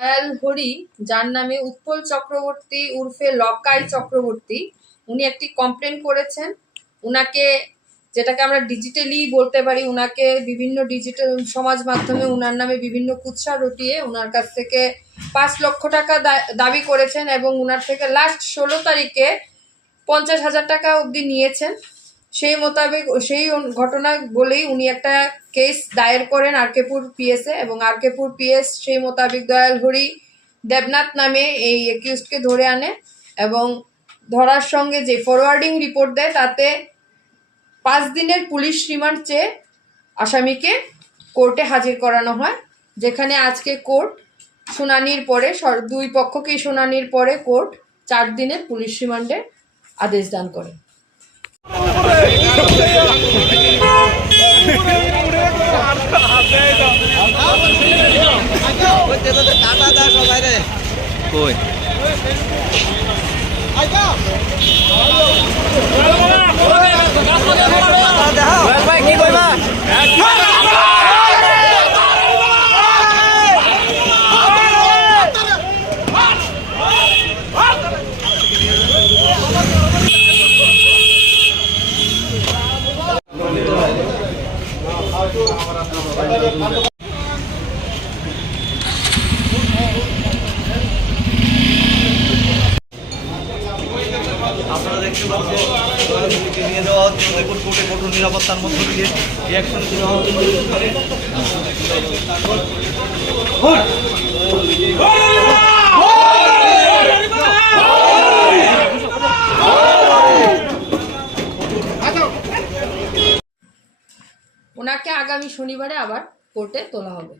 দয়াল হরি, যার নামে উৎপল চক্রবর্তী উর্ফে লকাই চক্রবর্তী, উনি একটি কমপ্লেন করেছেন। উনাকে, যেটাকে আমরা ডিজিটালি বলতে পারি, উনাকে বিভিন্ন ডিজিটাল সমাজ মাধ্যমে উনার নামে বিভিন্ন কুৎসা রটিয়ে উনার কাছ থেকে 5 লক্ষ টাকা দাবি করেছেন এবং উনার থেকে লাস্ট 16 তারিখে 50,000 টাকা অবধি নিয়েছেন। সেই মোতাবেক সেই ঘটনা বলেই উনি একটা কেস দায়ের করেন আরকেপুর পিএসে, এবং আরকেপুর পিএস সেই মোতাবেক দয়াল হরি দেবনাথ নামে এই একিউজকে ধরে আনে এবং ধরার সঙ্গে যে ফরওয়ার্ডিং রিপোর্ট দেয় তাতে 5 দিনের পুলিশ রিমান্ড চেয়ে আসামিকে কোর্টে হাজির করানো হয়, যেখানে আজকে কোর্ট শুনানির পরে, দুই পক্ষকেই শুনানির পরে কোর্ট 4 দিনের পুলিশ রিমান্ডে আদেশ দান করে। আপনারা দেখতে পাচ্ছেন নিয়ে যাওয়া হচ্ছে কোর্টে কঠোর নিরাপত্তার মধ্য দিয়ে রিয়াকশন ওনাকে আগামী শনিবারে আবার কোর্টে তোলা হবে।